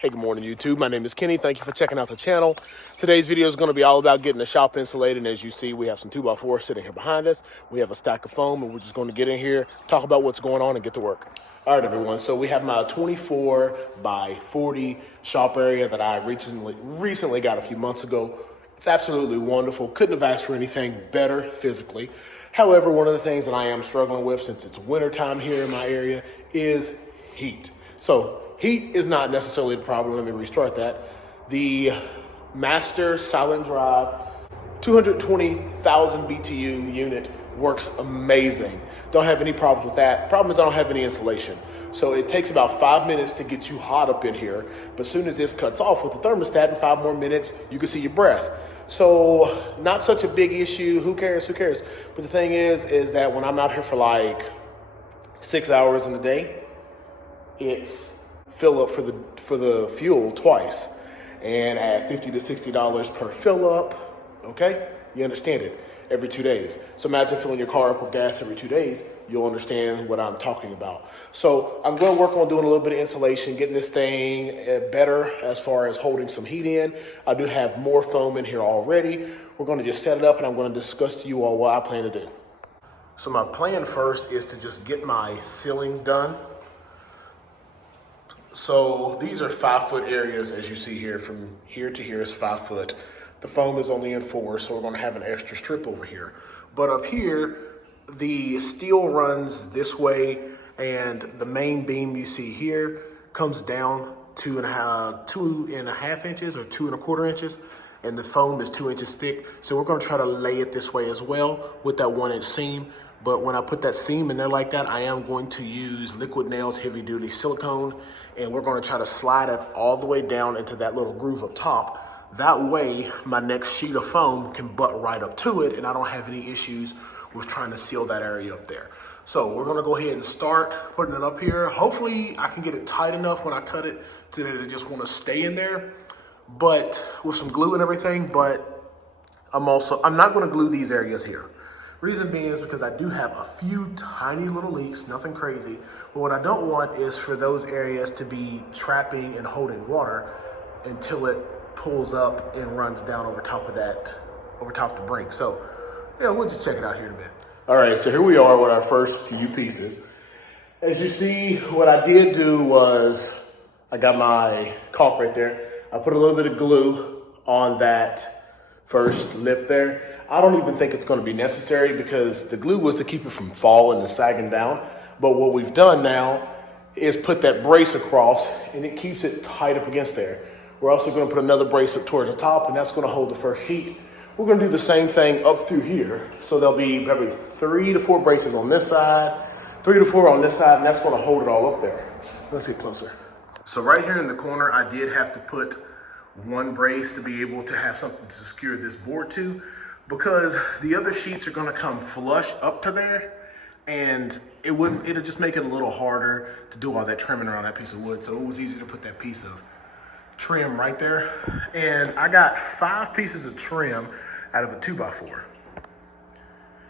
Hey, good morning, YouTube. My name is Kenny. Thank you for checking out the channel. Today's video is going to be all about getting the shop insulated. And as you see, we have some 2x4 sitting here behind us. We have a stack of foam, and we're just going to get in here, talk about what's going on, and get to work. All right, everyone. So we have my 24 by 40 shop area that I recently got a few months ago. It's absolutely wonderful. Couldn't have asked for anything better physically. However, one of the things that I am struggling with since it's wintertime here in my area is heat. So heat is not necessarily the problem. Let me restart that. The Master Silent Drive 220,000 BTU unit works amazing. Don't have any problems with that. Problem is I don't have any insulation. So it takes about 5 minutes to get you hot up in here. But as soon as this cuts off with the thermostat in 5 more minutes, you can see your breath. So not such a big issue. Who cares? Who cares? But the thing is that when I'm out here for like 6 hours in a day, it's fill up for the fuel twice, and at $50 to $60 per fill up. Okay, you understand it, every 2 days. So imagine filling your car up with gas every 2 days. You'll understand what I'm talking about. So I'm going to work on doing a little bit of insulation, getting this thing better as far as holding some heat in. I do have more foam in here already. We're going to just set it up, and I'm going to discuss to you all what I plan to do. So my plan first is to just get my ceiling done. So these are 5 foot areas, as you see here. From here to here is 5 foot. The foam is only in 4, so we're going to have an extra strip over here. But up here, the steel runs this way, and the main beam you see here comes down 2.5 inches or 2.25 inches, and the foam is 2 inches thick. So we're going to try to lay it this way as well with that 1 inch seam. But when I put that seam in there like that, I am going to use Liquid Nails heavy duty silicone, and we're going to try to slide it all the way down into that little groove up top. That way, my next sheet of foam can butt right up to it, and I don't have any issues with trying to seal that area up there. So we're gonna go ahead and start putting it up here. Hopefully I can get it tight enough when I cut it so that it just wanna stay in there, but with some glue and everything. But I'm not gonna glue these areas here. Reason being is because I do have a few tiny little leaks, nothing crazy. But what I don't want is for those areas to be trapping and holding water until it pulls up and runs down over top of the brink. So yeah, we'll just check it out here in a bit. All right, so here we are with our first few pieces. As you see, what I did do was I got my caulk right there. I put a little bit of glue on that first lip there. I don't even think it's going to be necessary because the glue was to keep it from falling and sagging down. But what we've done now is put that brace across, and it keeps it tight up against there. We're also going to put another brace up towards the top, and that's going to hold the first sheet. We're going to do the same thing up through here. So there'll be probably 3 to 4 braces on this side, 3 to 4 on this side, and that's going to hold it all up there. Let's get closer. So right here in the corner, I did have to put one brace to be able to have something to secure this board to, because the other sheets are going to come flush up to there, and it'll just make it a little harder to do all that trimming around that piece of wood. So it was easy to put that piece of trim right there. And I got 5 pieces of trim out of a 2x4.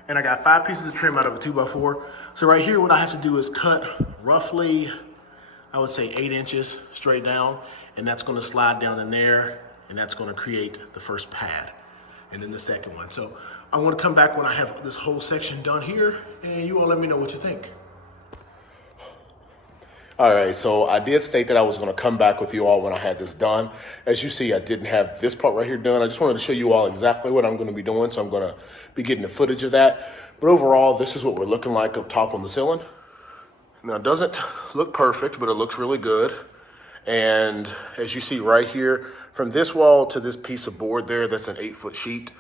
And I got 5 pieces of trim out of a 2x4. So right here, what I have to do is cut roughly, I would say 8 inches straight down, and that's gonna slide down in there, and that's gonna create the first pad, and then the second one. So I wanna come back when I have this whole section done here, and you all let me know what you think. All right, so I did state that I was gonna come back with you all when I had this done. As you see, I didn't have this part right here done. I just wanted to show you all exactly what I'm gonna be doing, so I'm gonna be getting the footage of that. But overall, this is what we're looking like up top on the ceiling. Now, it doesn't look perfect, but it looks really good. And as you see right here, from this wall to this piece of board there, that's an 8-foot sheet.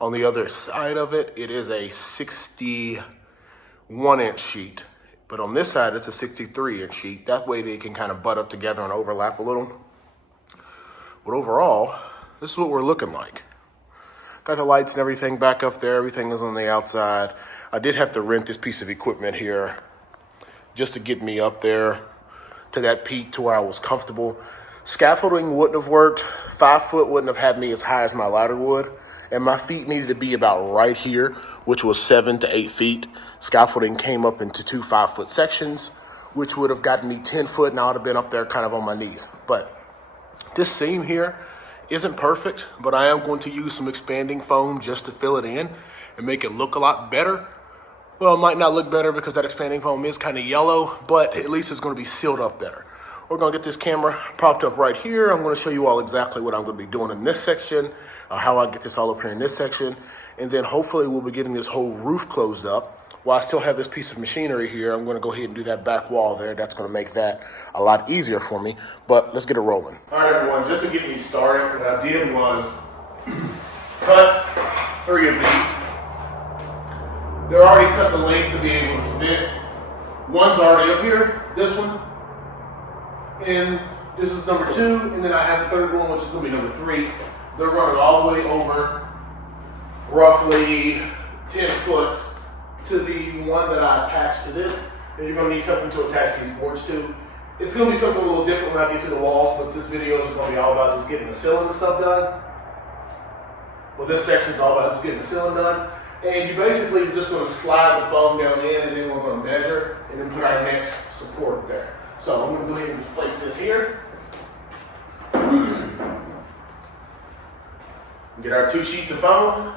On the other side of it, it is a 61-inch sheet. But on this side, it's a 63-inch sheet. That way they can kind of butt up together and overlap a little. But overall, this is what we're looking like. Got the lights and everything back up there. Everything is on the outside. I did have to rent this piece of equipment here just to get me up there to that peak to where I was comfortable. Scaffolding wouldn't have worked. 5 foot wouldn't have had me as high as my ladder would. And my feet needed to be about right here, which was 7 to 8 feet. Scaffolding came up into 2 5-foot sections, which would have gotten me 10 foot, and I would have been up there kind of on my knees. But This seam here isn't perfect, but I am going to use some expanding foam just to fill it in and make it look a lot better. Well, it might not look better because that expanding foam is kind of yellow, but at least it's going to be sealed up better. We're going to get this camera propped up right here. I'm going to show you all exactly what I'm going to be doing in this section, how I get this all up here in this section, and then hopefully we'll be getting this whole roof closed up. While I still have this piece of machinery here, I'm going to go ahead and do that back wall there. That's going to make that a lot easier for me, but let's get it rolling. All right, everyone, just to get me started, what I did was cut 3 of these. They're already cut the length to be able to fit. One's already up here, this one, and this is number 2, and then I have the third one, which is going to be number 3. They're running all the way over, roughly 10 foot, to the one that I attached to this. And you're going to need something to attach these boards to. It's going to be something a little different when I get to the walls, but this video is going to be all about just getting the ceiling and stuff done. Well, this section is all about just getting the ceiling done. And you basically are just going to slide the foam down in, and then we're going to measure and then put our next support there. So I'm going to go ahead and just place this here. Get our 2 sheets of foam.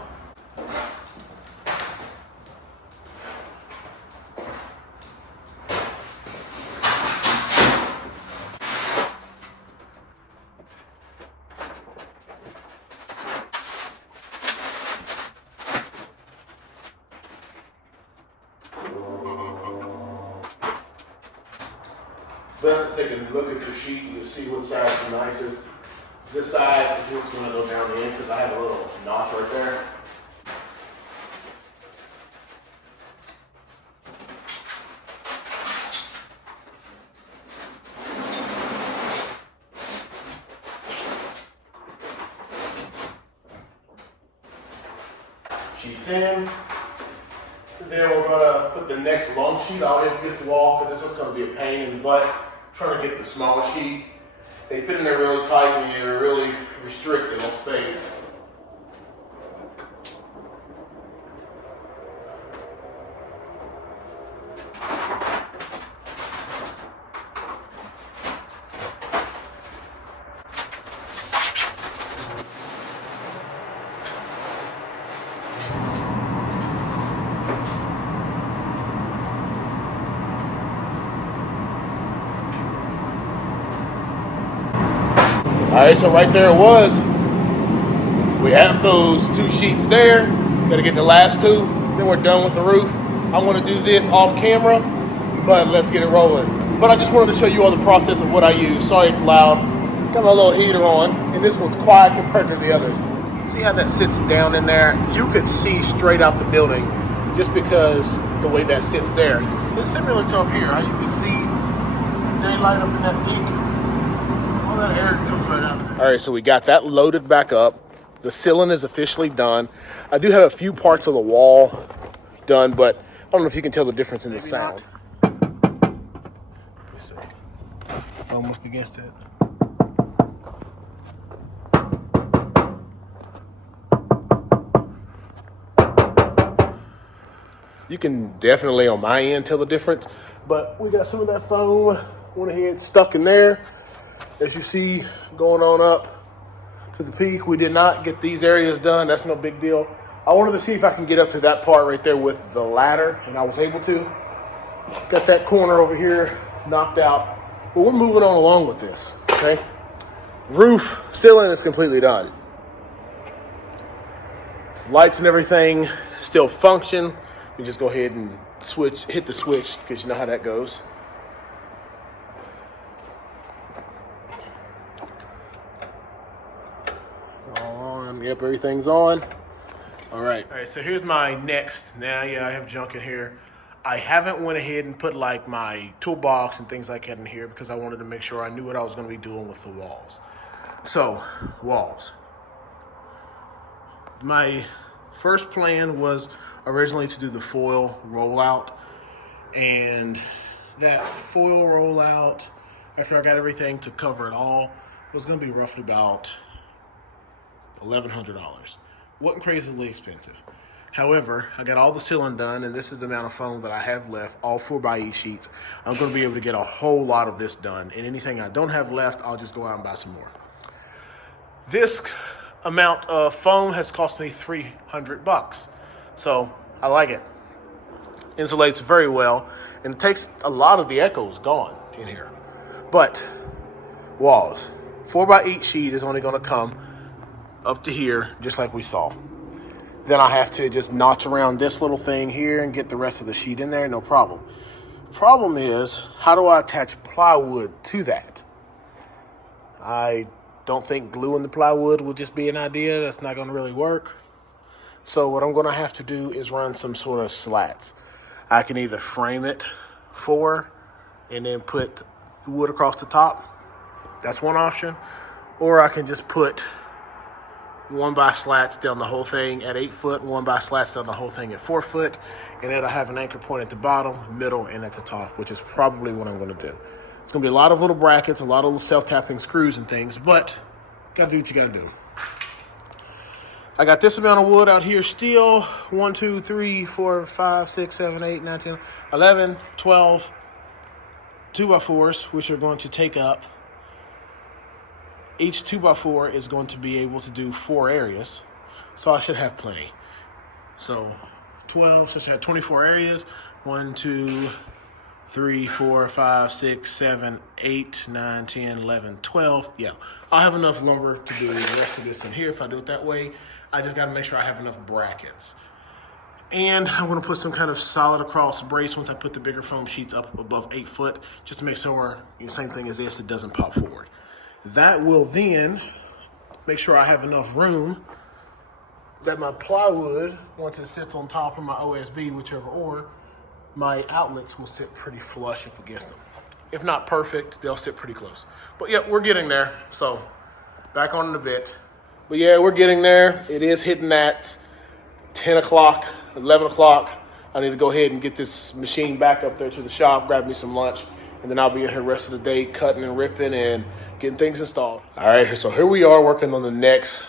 Best to take a look at your sheet and just see what side is the nicest. This side is what's going to go down the end because I have a little notch right there. Sheets in. Then we're going to put the next long sheet all against the wall because this is going to be a pain in the butt. Trying to get the smaller sheet. They fit in there really tight and you're really restricted on space. All right, so right there it was. We have those 2 sheets there. Gotta get the last 2, then we're done with the roof. I want to do this off camera, but let's get it rolling. But I just wanted to show you all the process of what I use. Sorry it's loud. Got my little heater on, and this one's quiet compared to the others. See how that sits down in there? You could see straight out the building just because the way that sits there. It's similar to up here, how you can see daylight up in that peak. All that air comes right out there. All right, so we got that loaded back up. The ceiling is officially done. I do have a few parts of the wall done, but I don't know if you can tell the difference in the sound. Let me see. Foam up against it. You can definitely on my end tell the difference, but we got some of that foam went ahead stuck in there. As you see, going on up to the peak, we did not get these areas done. That's no big deal. I wanted to see if I can get up to that part right there with the ladder, and I was able to. Got that corner over here knocked out. But we're moving on along with this, okay? Roof, ceiling is completely done. Lights and everything still function. You just go ahead and hit the switch, because you know how that goes. Yep, everything's on. All right, so here's my next. Now, yeah, I have junk in here. I haven't went ahead and put like my toolbox and things like that in here because I wanted to make sure I knew what I was going to be doing with the walls. So, walls. My first plan was originally to do the foil rollout, and that foil rollout, after I got everything to cover it all, was going to be roughly about $1,100. Wasn't crazily expensive. However, I got all the ceiling done, and this is the amount of foam that I have left, all 4x8 sheets. I'm going to be able to get a whole lot of this done, and anything I don't have left, I'll just go out and buy some more. This amount of foam has cost me $300. So I like it. Insulates very well and takes a lot of the echoes gone in here. But walls, 4x8 sheet is only going to come up to here, just like we saw. Then I have to just notch around this little thing here and get the rest of the sheet in there, no problem. Problem is, how do I attach plywood to that? I don't think gluing the plywood will just be an idea. That's not going to really work. So what I'm going to have to do is run some sort of slats. I can either frame it and then put the wood across the top. That's one option. Or I can just put 1x slats down the whole thing at 8 foot and 1x slats down the whole thing at 4 foot. And it'll have an anchor point at the bottom, middle, and at the top, which is probably what I'm going to do. It's going to be a lot of little brackets, a lot of little self-tapping screws and things, but got to do what you got to do. I got this amount of wood out here still. 1, 2, 3, 4, 5, 6, 7, 8, 9, 10, 11, 12 2x4s, which are going to take up. Each 2x4 is going to be able to do 4 areas. So I should have plenty. So 12, so I should have 24 areas. 1, 2, 3, 4, 5, 6, 7, 8, 9, 10, 11, 12. Yeah, I'll have enough lumber to do the rest of this in here if I do it that way. I just got to make sure I have enough brackets. And I'm going to put some kind of solid across brace once I put the bigger foam sheets up above 8 foot, just to make sure, same thing as this, it doesn't pop forward. That will then make sure I have enough room that my plywood, once it sits on top of my OSB, whichever, or my outlets will sit pretty flush up against them. If not perfect, they'll sit pretty close. But yeah, we're getting there. So back on in a bit. But yeah, we're getting there. It is hitting that 10 o'clock, 11 o'clock. I need to go ahead and get this machine back up there to the shop, grab me some lunch, and then I'll be in here the rest of the day cutting and ripping and getting things installed. All right, so here we are working on the next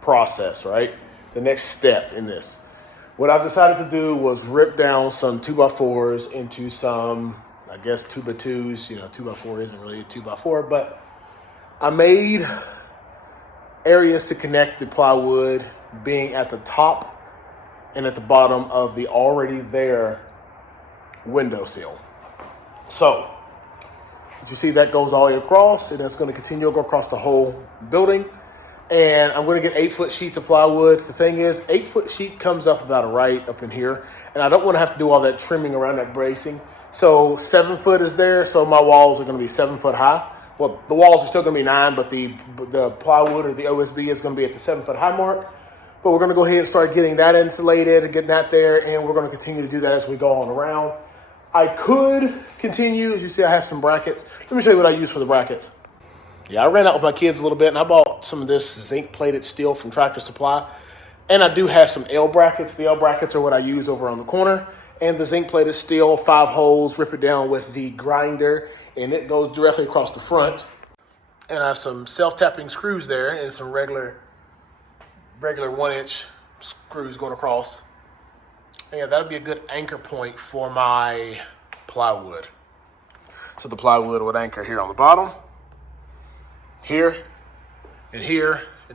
process, right? The next step in this. What I've decided to do was rip down some 2x4s into some, I guess, 2x2s. 2x4 isn't really a 2x4, but I made areas to connect the plywood being at the top and at the bottom of the already there windowsill. So, as you see, that goes all the way across, and it's going to continue to go across the whole building. And I'm going to get 8 foot sheets of plywood. The thing is, 8 foot sheet comes up about right up in here, and I don't want to have to do all that trimming around that bracing. So 7 foot is there, so my walls are going to be 7 foot high. Well, the walls are still going to be 9, but the plywood or the OSB is going to be at the 7 foot high mark. But we're going to go ahead and start getting that insulated and getting that there, and we're going to continue to do that as we go on around. I could continue. As you see, I have some brackets. Let me show you what I use for the brackets. Yeah, I ran out with my kids a little bit, and I bought some of this zinc-plated steel from Tractor Supply. And I do have some L brackets. The L brackets are what I use over on the corner. And the zinc-plated steel, 5 holes, rip it down with the grinder, and it goes directly across the front. And I have some self-tapping screws there and some regular 1-inch screws going across. And yeah, that'll be a good anchor point for my plywood. So the plywood would anchor here on the bottom, here, and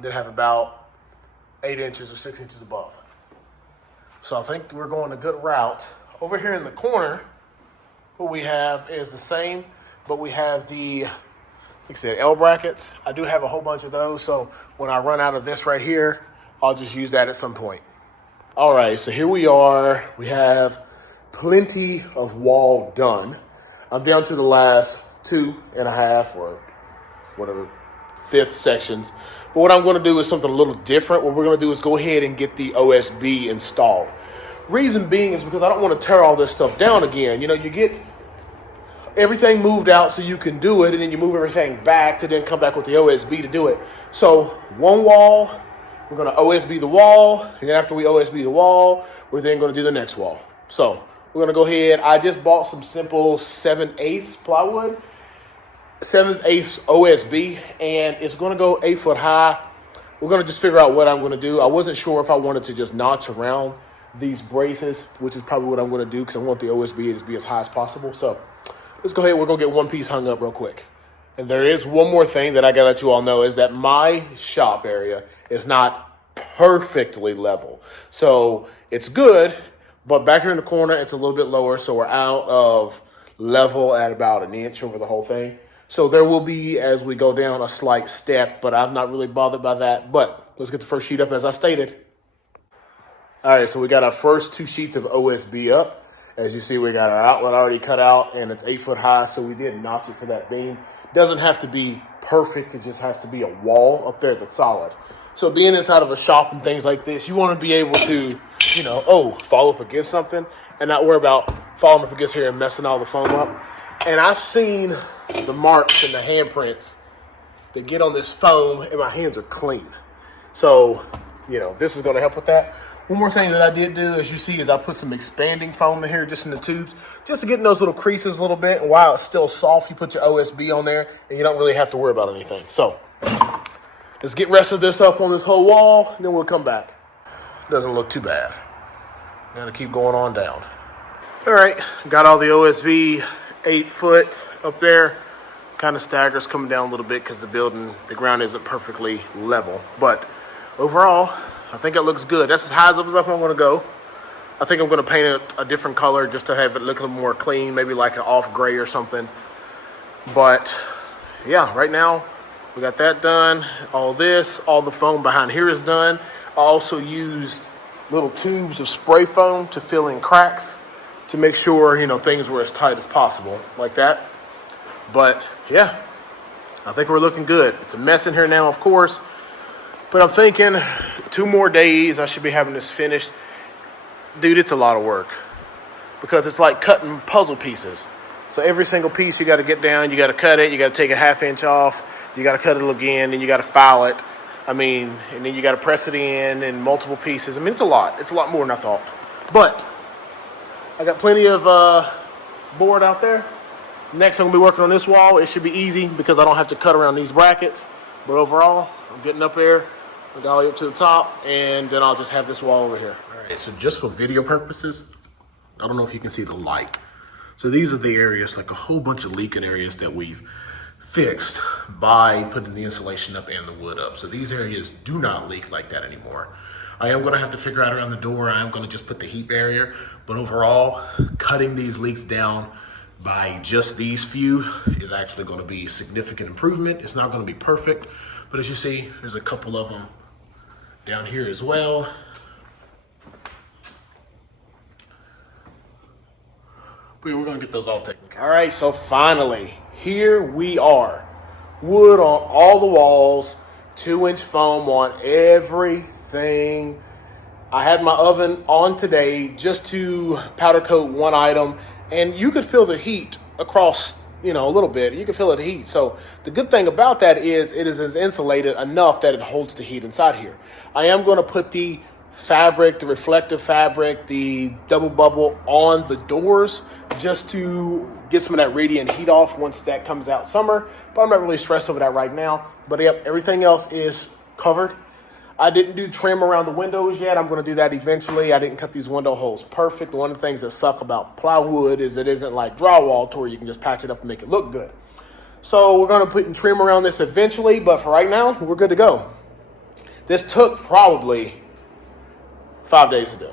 then have about 8 inches or 6 inches above. So I think we're going a good route. Over here in the corner, what we have is the same, but we have the, like I said, L brackets. I do have a whole bunch of those, so when I run out of this right here, I'll just use that at some point. All right, so here we are. We have plenty of wall done. I'm down to the last 2.5 or whatever, 5th sections. But what I'm going to do is something a little different. What we're going to do is go ahead and get the OSB installed. Reason being is because I don't want to tear all this stuff down again. You get everything moved out so you can do it, and then you move everything back to then come back with the OSB to do it. So one wall, we're going to OSB the wall, and then after we OSB the wall, we're then going to do the next wall. So we're going to go ahead. I just bought some simple 7/8 plywood, 7/8 OSB, and it's going to go 8 foot high. We're going to just figure out what I'm going to do. I wasn't sure if I wanted to just notch around these braces, which is probably what I'm going to do because I want the OSB to be as high as possible. So let's go ahead. We're going to get one piece hung up real quick. And there is one more thing that I gotta let you all know is that my shop area is not perfectly level. So it's good, but back here in the corner, it's a little bit lower. So we're out of level at about an inch over the whole thing. So there will be, as we go down, a slight step, but I'm not really bothered by that. But let's get the first sheet up as I stated. All right, so we got our first 2 sheets of OSB up. As you see, we got our outlet already cut out, and it's 8 foot high, so we did notch it for that beam. Doesn't have to be perfect, it just has to be a wall up there that's solid. So being inside of a shop and things like this, you want to be able to, fall up against something and not worry about falling up against here and messing all the foam up. And I've seen the marks and the handprints that get on this foam, and my hands are clean. So, this is going to help with that. One more thing that I did do, as you see, is I put some expanding foam in here just in the tubes, just to get in those little creases a little bit. And while it's still soft, you put your OSB on there, and you don't really have to worry about anything. So let's get rest of this up on this whole wall, and then we'll come back. Doesn't look too bad. Got to keep going on down. All right, got all the OSB 8 foot up there. Kind of staggers coming down a little bit because the ground isn't perfectly level. But overall, I think it looks good. That's as high as I'm going to go. I think I'm going to paint it a different color just to have it look a little more clean, maybe like an off gray or something. But yeah, right now we got that done. All the foam behind here is done. I also used little tubes of spray foam to fill in cracks to make sure, things were as tight as possible, like that. But yeah, I think we're looking good. It's a mess in here now, of course, but I'm thinking 2 more days, I should be having this finished. Dude, it's a lot of work because it's like cutting puzzle pieces. So every single piece you got to get down, you got to cut it, you got to take a 1/2 inch off, you got to cut it again, and you got to file it. And then you got to press it in multiple pieces. It's a lot. It's a lot more than I thought. But I got plenty of board out there. Next, I'm going to be working on this wall. It should be easy because I don't have to cut around these brackets. But overall, I'm getting up there. I got all the way up to the top, and then I'll just have this wall over here. All right, so just for video purposes, I don't know if you can see the light. So these are the areas, like a whole bunch of leaking areas that we've fixed by putting the insulation up and the wood up. So these areas do not leak like that anymore. I am going to have to figure out around the door. I am going to just put the heat barrier, but overall, cutting these leaks down by just these few is actually going to be a significant improvement. It's not going to be perfect, but as you see, there's a couple of them down here as well. But we're going to get those all taken care of. All right, so finally, here we are. Wood on all the walls, 2-inch foam on everything. I had my oven on today just to powder coat one item, and you could feel the heat across, a little bit. You can feel the heat. So the good thing about that is it is insulated enough that it holds the heat inside here. I am going to put the fabric, the reflective fabric, the double bubble on the doors just to get some of that radiant heat off once that comes out summer. But I'm not really stressed over that right now. But yep, everything else is covered. I didn't do trim around the windows yet. I'm going to do that eventually. I didn't cut these window holes perfect. One of the things that suck about plywood is it isn't like drywall to where you can just patch it up and make it look good. So we're going to put in trim around this eventually, but for right now, we're good to go. This took probably 5 days to do.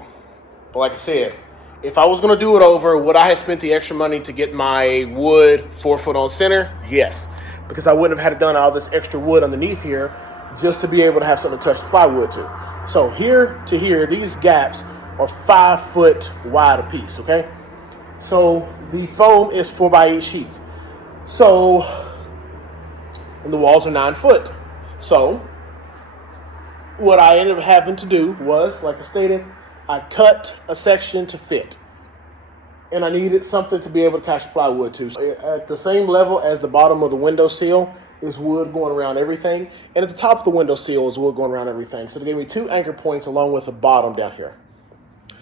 But like I said, if I was going to do it over, would I have spent the extra money to get my wood 4 foot on center? Yes, because I wouldn't have had to done all this extra wood underneath here just to be able to have something to touch the plywood to. So here to here, these gaps are 5 foot wide a piece, okay? So the foam is 4x8 sheets. So, and the walls are 9 foot. So what I ended up having to do was, like I stated, I cut a section to fit. And I needed something to be able to attach the plywood to. So at the same level as the bottom of the window sill is wood going around everything. And at the top of the window sill is wood going around everything. So they gave me 2 anchor points along with the bottom down here.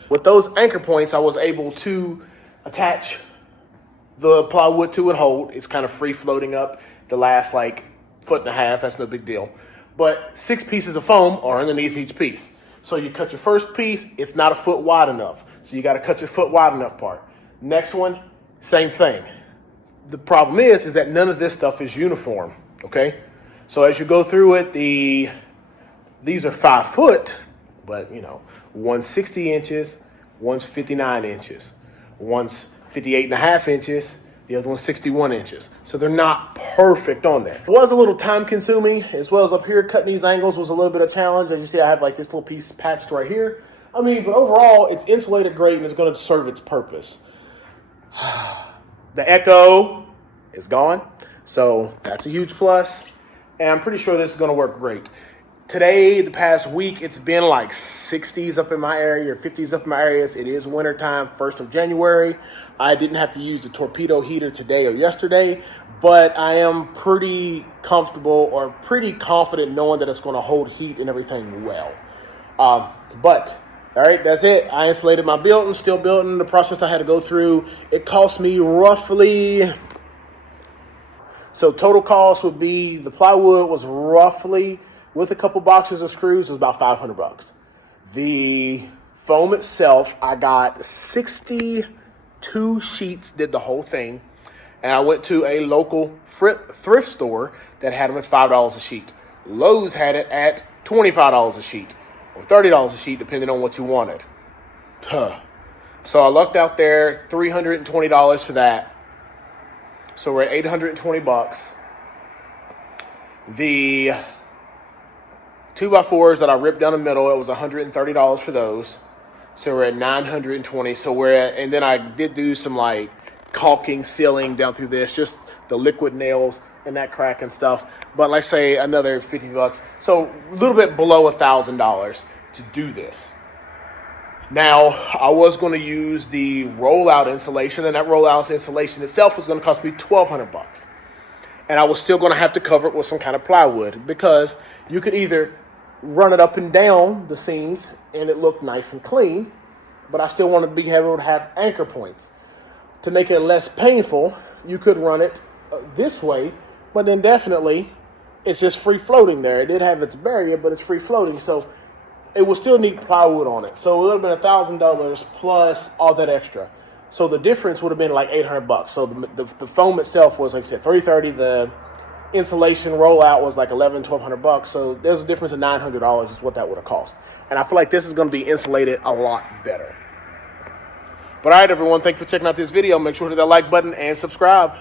With those anchor points, I was able to attach the plywood to and hold. It's kind of free floating up the last like 1.5 foot. That's no big deal. But 6 pieces of foam are underneath each piece. So you cut your first piece, it's not 1 foot wide enough. So you got to cut your foot wide enough part. Next one, same thing. The problem is that none of this stuff is uniform, okay? So as you go through it, these are 5 foot, but you know, one's 60 inches, one's 59 inches, one's 58.5 inches, the other one's 61 inches. So they're not perfect on there. It was a little time consuming, as well as up here, cutting these angles was a little bit of a challenge. As you see, I have like this little piece patched right here. I mean, but overall, it's insulated great and it's gonna serve its purpose. The echo is gone, so that's a huge plus. And I'm pretty sure this is gonna work great. Today, the past week, it's been like 60s up in my area or 50s up in my areas. It is wintertime, 1st of January. I didn't have to use the torpedo heater today or yesterday, but I am pretty comfortable or pretty confident knowing that it's gonna hold heat and everything well. But all right, that's it. I insulated my building, still building. The process I had to go through, it cost me roughly, so total cost would be, the plywood was roughly, with a couple boxes of screws, was about $500. The foam itself, I got 62 sheets, did the whole thing. And I went to a local thrift store that had them at $5 a sheet. Lowe's had it at $25 a sheet or $30 a sheet, depending on what you wanted. So I lucked out there, $320 for that. So we're at 820 bucks. The 2x4s that I ripped down the middle, it was $130 for those. So we're at 920. So we're at, and then I did do some like caulking, sealing down through this, just the liquid nails and that crack and stuff. But like say another 50 bucks. So a little bit below $1,000 to do this. Now, I was going to use the rollout insulation, and that rollout insulation itself was going to cost me $1,200. And I was still going to have to cover it with some kind of plywood, because you could either run it up and down the seams and it looked nice and clean, but I still wanted to be able to have anchor points. To make it less painful, you could run it this way, but then definitely it's just free floating there. It did have its barrier, but it's free floating, so it would still need plywood on it. So it would have been $1,000 plus all that extra. So the difference would have been like $800. So the foam itself was, like I said, $330. The insulation rollout was like $1,100-1,200. So there's a difference of $900 is what that would have cost. And I feel like this is going to be insulated a lot better. But all right, everyone, thank you for checking out this video. Make sure to hit that like button and subscribe.